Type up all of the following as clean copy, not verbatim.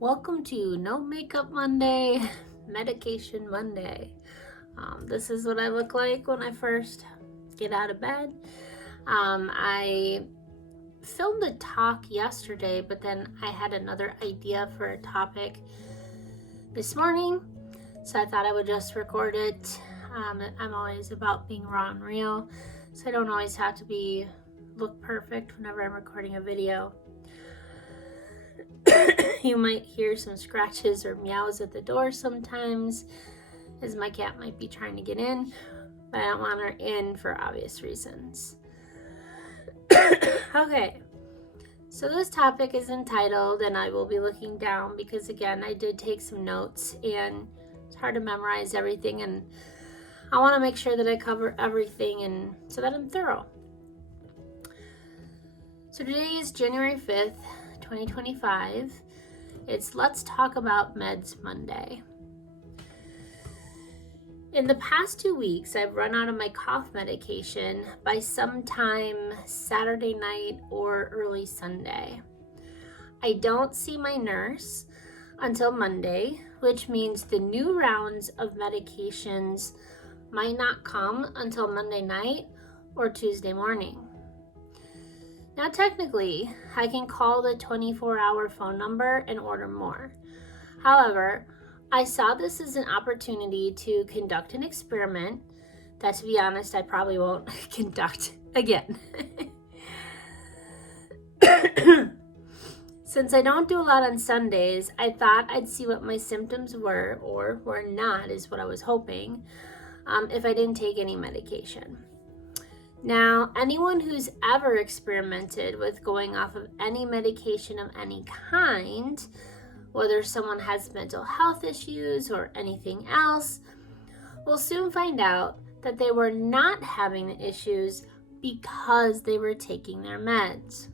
Welcome to No Makeup Monday, Medication Monday. This is what I look like when I first get out of bed. I filmed a talk yesterday, but then I had another idea for a topic this morning, so I thought I would just record it. I'm always about being raw and real, so I don't always have to look perfect whenever I'm recording a video. You might hear some scratches or meows at the door sometimes, as my cat might be trying to get in, but I don't want her in for obvious reasons. Okay, so this topic is entitled, and I will be looking down because again, I did take some notes and it's hard to memorize everything, and I want to make sure that I cover everything and so that I'm thorough. So today is January 5th, 2025. It's Let's Talk About Meds Monday. In the past 2 weeks, I've run out of my cough medication by sometime Saturday night or early Sunday. I don't see my nurse until Monday, which means the new rounds of medications might not come until Monday night or Tuesday morning. Now, technically, I can call the 24-hour phone number and order more. However, I saw this as an opportunity to conduct an experiment that, to be honest, I probably won't conduct again. Since I don't do a lot on Sundays, I thought I'd see what my symptoms were, or were not, is what I was hoping, if I didn't take any medication. Now, anyone who's ever experimented with going off of any medication of any kind, whether someone has mental health issues or anything else, will soon find out that they were not having the issues because they were taking their meds.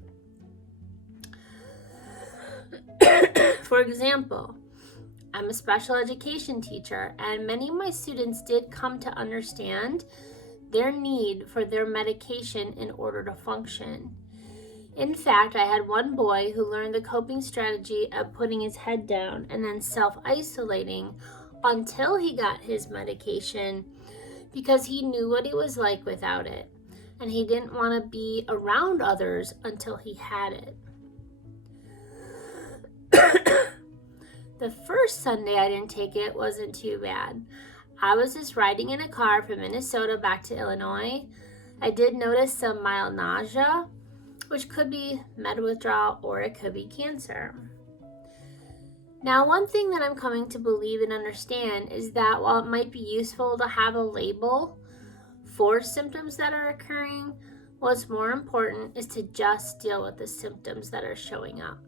For example, I'm a special education teacher, and many of my students did come to understand their need for their medication in order to function. In fact, I had one boy who learned the coping strategy of putting his head down and then self-isolating until he got his medication because he knew what it was like without it, and he didn't want to be around others until he had it. The first Sunday I didn't take it wasn't too bad. I was just riding in a car from Minnesota back to Illinois. I did notice some mild nausea, which could be med withdrawal or it could be cancer. Now, one thing that I'm coming to believe and understand is that while it might be useful to have a label for symptoms that are occurring, what's more important is to just deal with the symptoms that are showing up.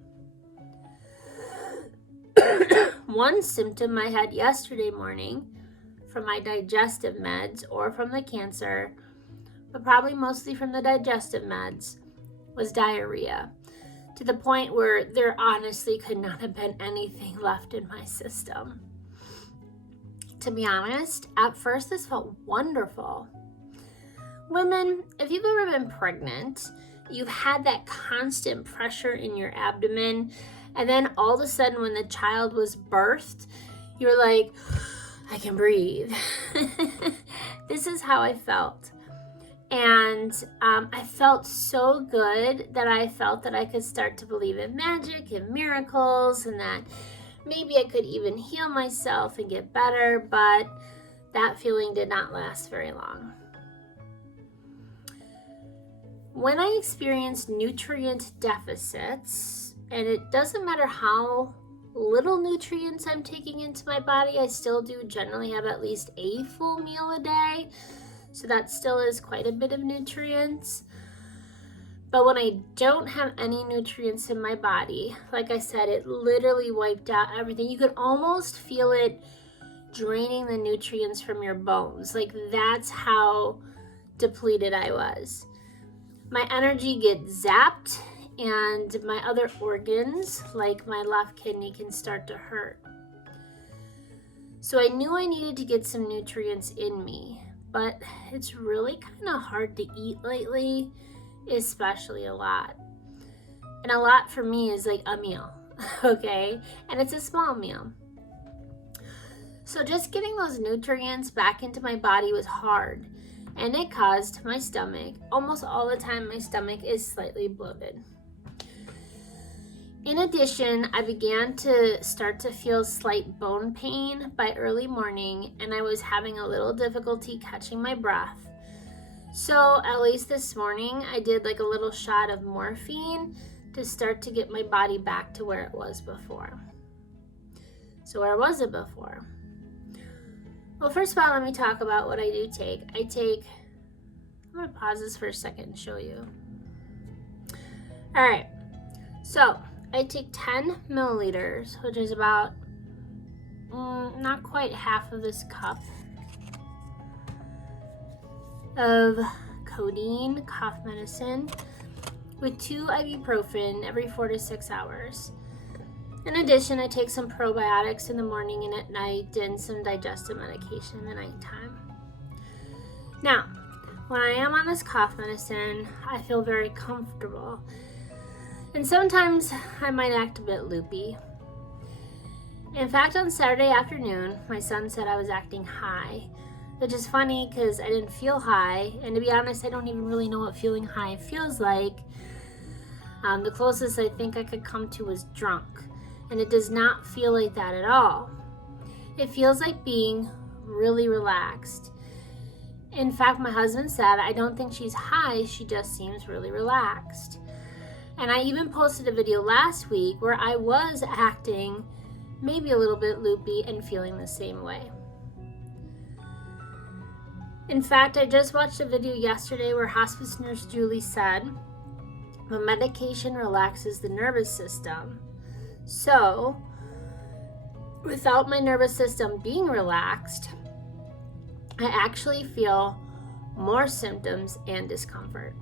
One symptom I had yesterday morning from my digestive meds or from the cancer, but probably mostly from the digestive meds, was diarrhea, to the point where there honestly could not have been anything left in my system. To be honest, at first this felt wonderful. Women, if you've ever been pregnant, you've had that constant pressure in your abdomen, and then all of a sudden when the child was birthed, you're like, I can breathe. This is how I felt. And I felt so good that I felt that I could start to believe in magic and miracles and that maybe I could even heal myself and get better, but that feeling did not last very long. When I experienced nutrient deficits, and it doesn't matter how little nutrients I'm taking into my body, I still do generally have at least a full meal a day, so that still is quite a bit of nutrients. But when I don't have any nutrients in my body, like I said, it literally wiped out everything. You could almost feel it draining the nutrients from your bones. Like, that's how depleted I was. My energy gets zapped, and my other organs, like my left kidney, can start to hurt. So I knew I needed to get some nutrients in me, but it's really kind of hard to eat lately, especially a lot. And a lot for me is like a meal. okay? And it's a small meal. So just getting those nutrients back into my body was hard, and it caused my stomach, almost all the time my stomach is slightly bloated. In addition, I began to start to feel slight bone pain by early morning, and I was having a little difficulty catching my breath. So at least this morning, I did like a little shot of morphine to start to get my body back to where it was before. So where was it before? Well, first of all, let me talk about what I do take. I'm going to pause this for a second and show you. All right, so I take 10 milliliters, which is about not quite half of this cup of codeine, cough medicine, with 2 ibuprofen every 4 to 6 hours. In addition, I take some probiotics in the morning and at night, and some digestive medication in the nighttime. Now, when I am on this cough medicine, I feel very comfortable. And sometimes I might act a bit loopy. In fact, on Saturday afternoon, my son said I was acting high, which is funny because I didn't feel high. And to be honest, I don't even really know what feeling high feels like. The closest I think I could come to was drunk. And it does not feel like that at all. It feels like being really relaxed. In fact, my husband said, I don't think she's high, she just seems really relaxed. And I even posted a video last week where I was acting maybe a little bit loopy and feeling the same way. In fact, I just watched a video yesterday where hospice nurse Julie said, the medication relaxes the nervous system. So, without my nervous system being relaxed, I actually feel more symptoms and discomfort.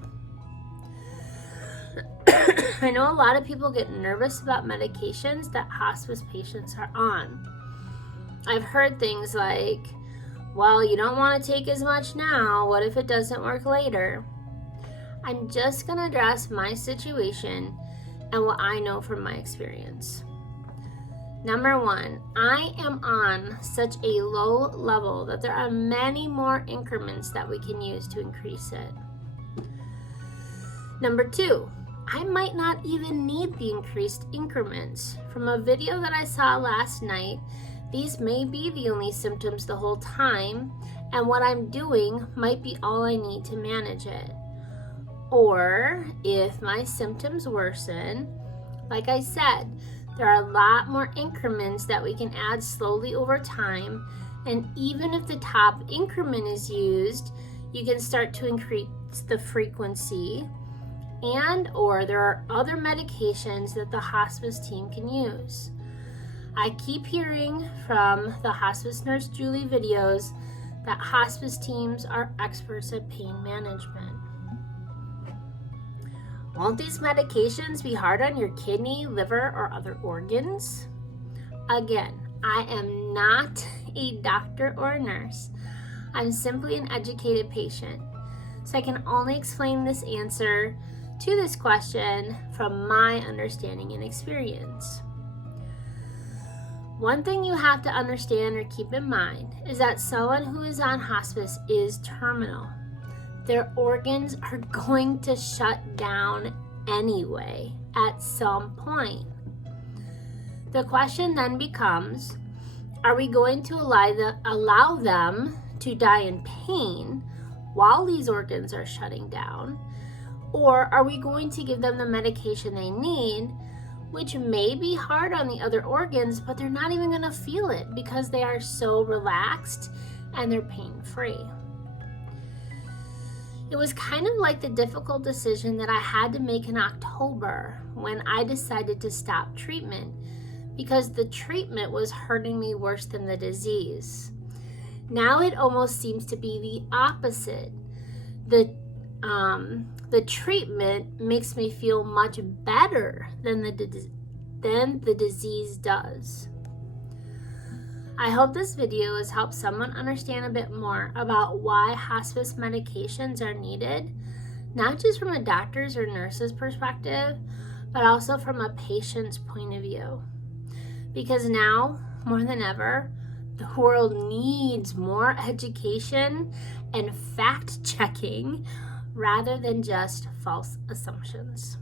I know a lot of people get nervous about medications that hospice patients are on. I've heard things like, well, you don't want to take as much now. What if it doesn't work later? I'm just going to address my situation and what I know from my experience. Number 1, I am on such a low level that there are many more increments that we can use to increase it. Number 2, I might not even need the increased increments. From a video that I saw last night, these may be the only symptoms the whole time, and what I'm doing might be all I need to manage it. Or if my symptoms worsen, like I said, there are a lot more increments that we can add slowly over time, and even if the top increment is used, you can start to increase the frequency, and or there are other medications that the hospice team can use. I keep hearing from the hospice nurse Julie videos that hospice teams are experts at pain management. Won't these medications be hard on your kidney, liver, or other organs? Again, I am not a doctor or a nurse. I'm simply an educated patient. So I can only explain this answer to this question from my understanding and experience. One thing you have to understand or keep in mind is that someone who is on hospice is terminal. Their organs are going to shut down anyway at some point. The question then becomes, are we going to allow them to die in pain while these organs are shutting down? Or are we going to give them the medication they need, which may be hard on the other organs, but they're not even going to feel it because they are so relaxed and they're pain-free? It was kind of like the difficult decision that I had to make in October when I decided to stop treatment because the treatment was hurting me worse than the disease. Now it almost seems to be the opposite. The treatment makes me feel much better than the disease does. I hope this video has helped someone understand a bit more about why hospice medications are needed, not just from a doctor's or nurse's perspective, but also from a patient's point of view. Because now, more than ever, the world needs more education and fact checking rather than just false assumptions.